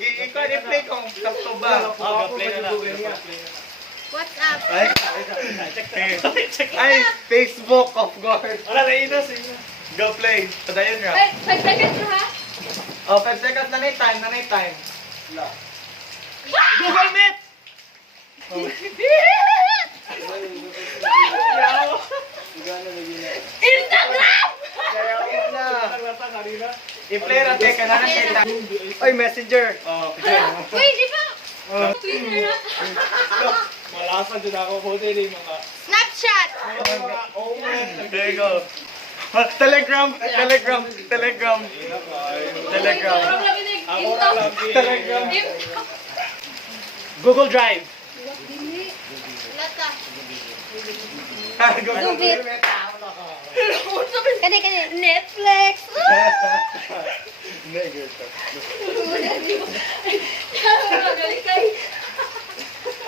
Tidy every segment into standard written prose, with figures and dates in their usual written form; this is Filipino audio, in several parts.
Ikaw i-play kung sakto ba. Play na na. What's up? Ay, Facebook of course. Wala na inas. Go play. Padayon nga. Wait, 5 seconds na ha? Oh, 5 seconds na time. Google Meet! Instagram! I-play ra kay kanana kay ta. Oy, Messenger. Wait, di ba? Twitter na? Malasan din ako po din yung mga... Snapchat! There you go. Telegram. Telegram. Google Drive. Lata. Google Meet. Kani. Netflix!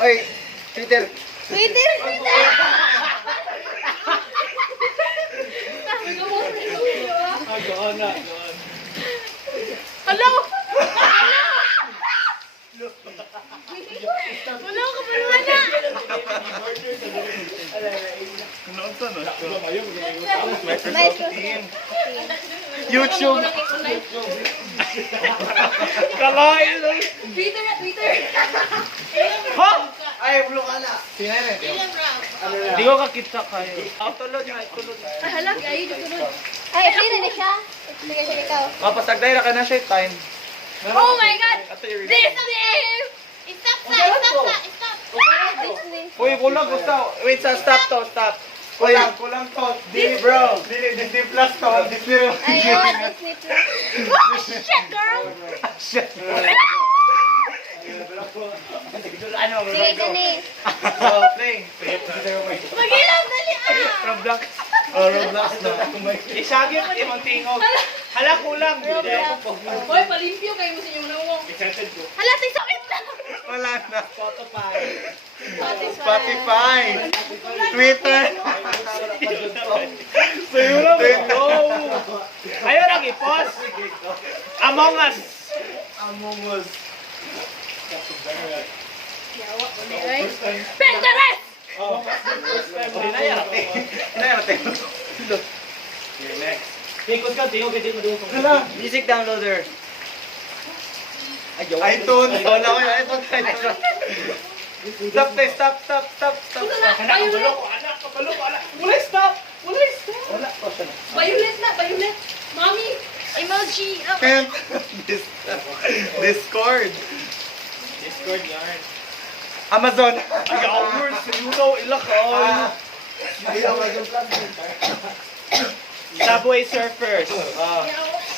Oy, Twitter. Twitter! Ay, doon na. Hello! Wala ka pa naman na! Microsoft Teams. YouTube. Kalain lang. Twitter na Twitter! Ha? Ay, blue ka na. Sinere. Hindi ko kakita kayo. Tulog na. Ay, halag, ay, tulog. Ay, play na siya. Explication siya ikaw. Mapasagday ra ka na siya time. Oh my God! Disney. Stop! Disney. Uy, kulang gusto. Wait, stop. Kulang to. Bro. Disney Plus to. Disney. Ayun, Disney Plus. Oh, shit, girl! Sige, kani. Play. Mag-ilaw, dali Roblox. Oh, Roblox na. Isagi mo di mong tingog. Hala kulang. Hoy, palimpyo kayo mo sa inyong nawong. I-send ko. Hala, tayo sakit na! Wala na. Spotify. Spotify. Twitter. Sa'yo lang. Go. Ayaw lang i-post. Among Us. Pinterest! Inayarate. Tingog ka, tingog. Hindi mo doon. Music downloader. iTunes. Wala ko yung iTunes. Stop. Kabalo ko, anak. Wala stop. Violet na, Violet. Mommy, emoji. Discord. Discord yarn. Amazon. Ay, hours. Yuno, ilakay. Subway Surfers.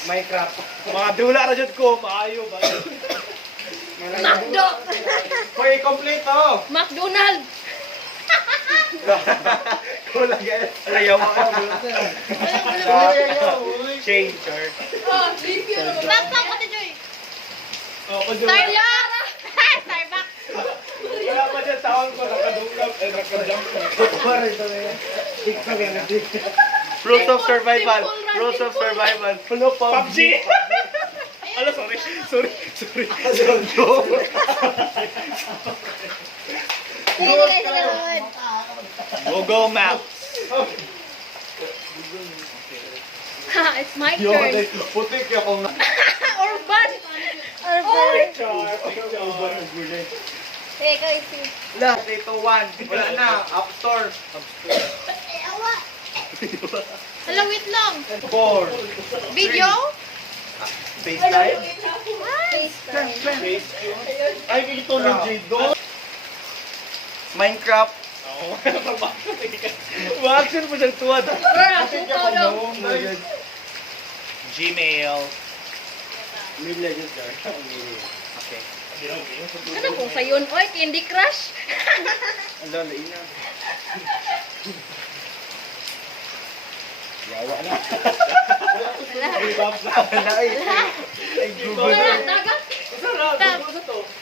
Minecraft. Mga dula na dyan ko. Maayo ba? McDo. Hoy, complete to. McDonald. Kulang guys. Ayaw mo. Change, sir. Oh, limpyo na. Stop, Ate Joy. Starbucks. Starbucks. Wala pa dyan tawag ko. Nakadungkap. Nakadump. Rules of survival. Puno pa. PUBG! Ano, sorry. Sige, guys, nanonood. Google Maps. Ha, it's my turn. Putik ako na. Urban. Picture. Sige, ikaw isip. Wala, dito 1. Wala na. App Store. Hala, wait lang. 4. Video? FaceTime. FaceTime. Ay, ito na Jido. Minecraft. Ma-action mo dyan tuwad. Ikaw daw. Gmail. Okay. Ano kung sayon? Oy, Candy Crush? Ang lain na. Yawa na. Wala. Ay, Google. Wala, dagat.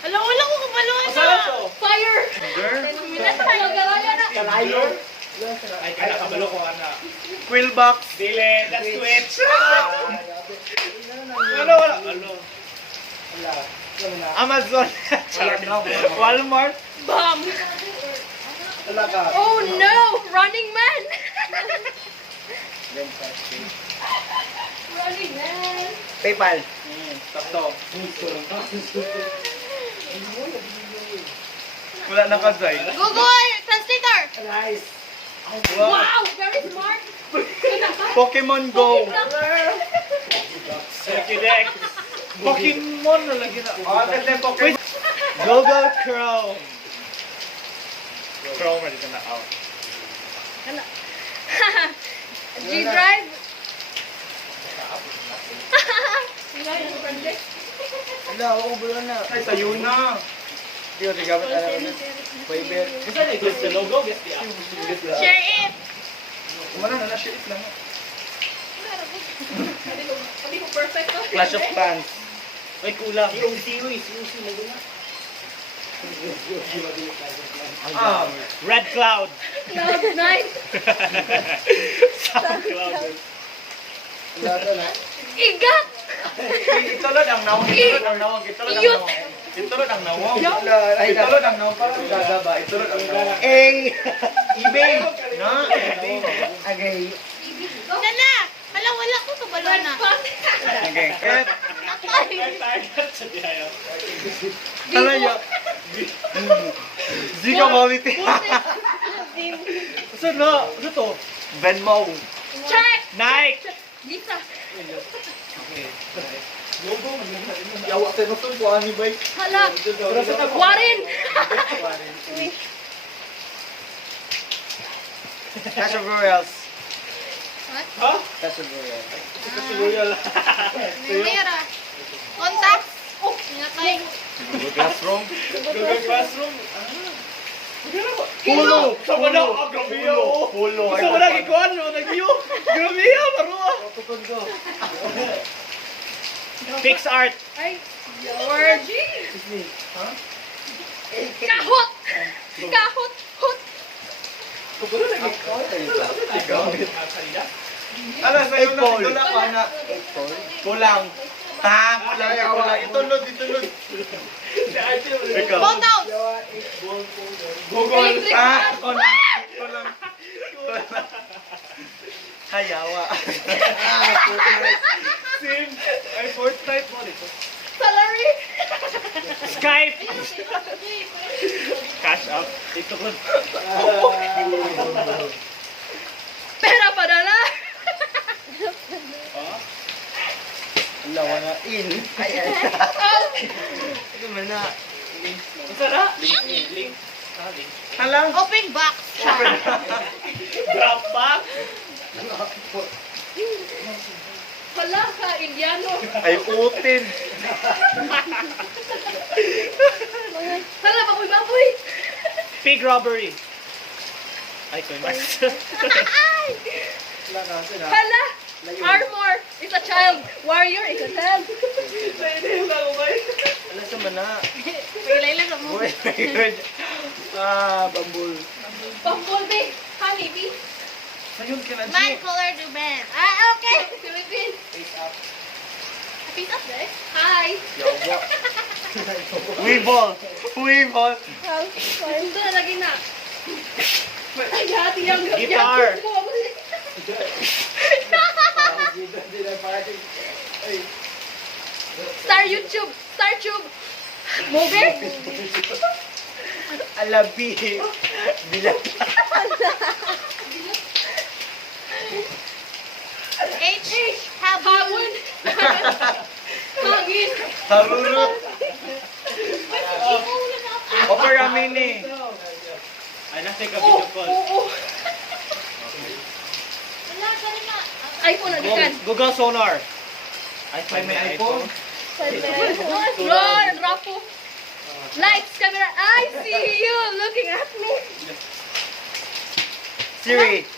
Alam, wala ko kabalo na. Masarap to. Fire. Girl. Minata ka magalaya na. Kalayo. Ay, kaya kabalo ko, anak. Quillbox. Dili, that's Twitch. Wala. Amazon. Walmart. Bomb! Wala ka. Oh no! Running Man! Running Man! PayPal. Sakto. Wala na kasay. Google Translator! Nice. Wow! Very smart! Pokemon Go. Circulex. Pokemon na lagi na. Oh, ganda Pokemon. Google Chrome. Chrome ready na out. G-Drive? Wala, oo, wala na. Ay, sayo na. Hindi ko tigamit alam. Fiber. Gusto na i-guess the logo? Guess the app. Share it! Wala na, na-share it lang. Hindi ko perfect. Clash of Clans. Ay, kulang. COC, logo na. Ah, Red Cloud. Cloud9. Sound Cloud. Igat! itulod ang nawang. Itulod ang nawang. Itulod ang nawang. Itulod ang nawang. Itulod ang nawang. Parang gagaba. Itulod ang nawang. eBay. Na, eBay. Okay. Nana! Hala, wala ko kabalo na. Okay. Alam niyo. Zika Quality. Saan na? Ano to? Venmo. Check! Nike. Lisa. Yawa sa nutun ko ani bay. Hala. Warren! Clash of Royals. What? Ha? Clash of Royals. Mera. Contacts. Oh, inatay. Google Classroom. Google Classroom. Pulo. Sa wala ka, grabe yun. Pulo. Sa wala gikuan, nagyo. Grabe yun, maruha. Fix art. Ay, word. Kahot! Kahot! Hot! Ano sa'yo na? Dula ko na. Kulang. Kulang. Itulod. Ikaw. Photos! Google. Kulang. Hayawa. Sim. Ay, Fortnite mo dito. Salary! Skype. Cash up. Ito ko. Pera padala! Lawa na. In. Ito man na. Ang sara. Link. Halang. Open box! Dropbox. Hala ka, Indiano! Ay, utin. Hala, baboy! Pig robbery. Ay, ko mas. Ay! Hala! Armor is a child. Warrior is a child. Alam sa mana. Pailay lang mo. Bambul. Bumblebee. Honeybee. Sayun ka na, Man G. color do band. Ah, okay. Philippines. Face up. Face up, eh? Hi. Yawa. Weevil. Ito na lagi na. Ay, hati yung Guitar. Star YouTube. Movie. Alabi. Bilang. H. Habon. Hangin. Harurot. Opera Mini. Ay, nasa ka video call. Oo. Wala, saan na? iPhone na dikan. Google Sonar. Ay, may iPhone. Lord, rapo. Lights, camera. I see you looking at me. Siri.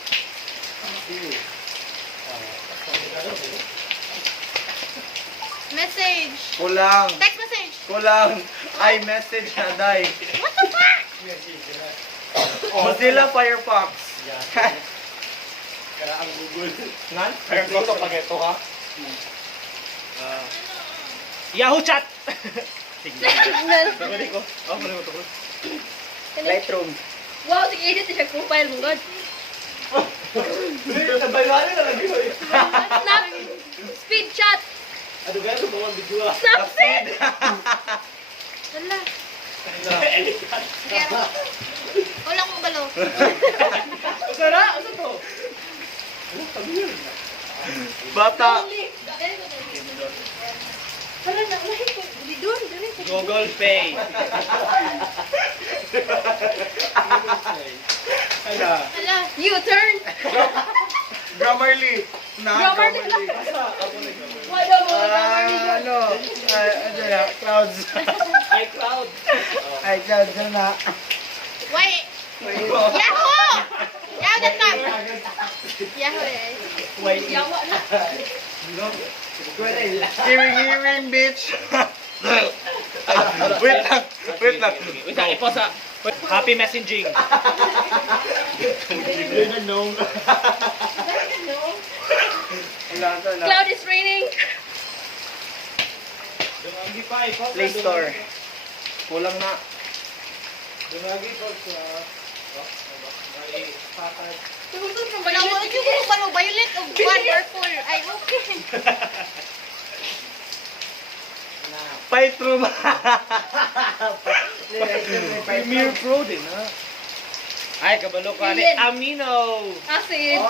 Message. Kulang. Text message. Kulang. iMessage na, day. What the fuck? Mozilla Firefox. Kaya ang Google. Nan? Firefox to pag ito ha? Yahoo Chat. Signal. Sabi ko. Oh, wala mo to. Lightroom. Wow, sige, edit siya profile mo, God. Sabay wala na lagi ko. Snap. Speed shot. Ano ba ito? Bawang video ah. Snapseed. Wala. Pero, wala kong balo. Usara? Ano to? Bata. Wala na, wala ko. Di doon, doon. Google Pay. Ala. Wala. U-turn. Grammarly. Grammarly. Wala mo, Grammarly. Ano? Ano na? Clouds. iCloud. Ay, clouds na. Wait. Yahoo! Yahoo.com. Yahoo eh. Wait. Yahoo na. Hearing, bitch. Wait lang. Wait lang. Wait lang, i-pause ah. Happy messaging. Cloud is raining. Play Store. Kulang na. Wala mo, yung kung balo, violet o wonderful. Ay, okay. Fight room. Premiere Pro din ha. Ay, kabalo ka ni Yun. Amino. Acid.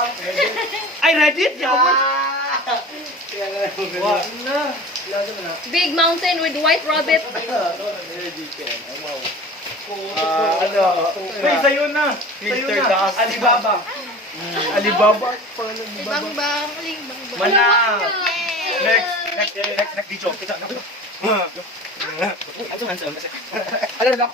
Ay, Reddit? Yawan. What? Na. Big mountain with white rabbit. Ano? Ay, sa'yo na. Mr. Taas. Alibaba. Alibaba. Bang bang, aling bang bang. Mana. Next. Next video. Kita na. Ano handsome? Ano na?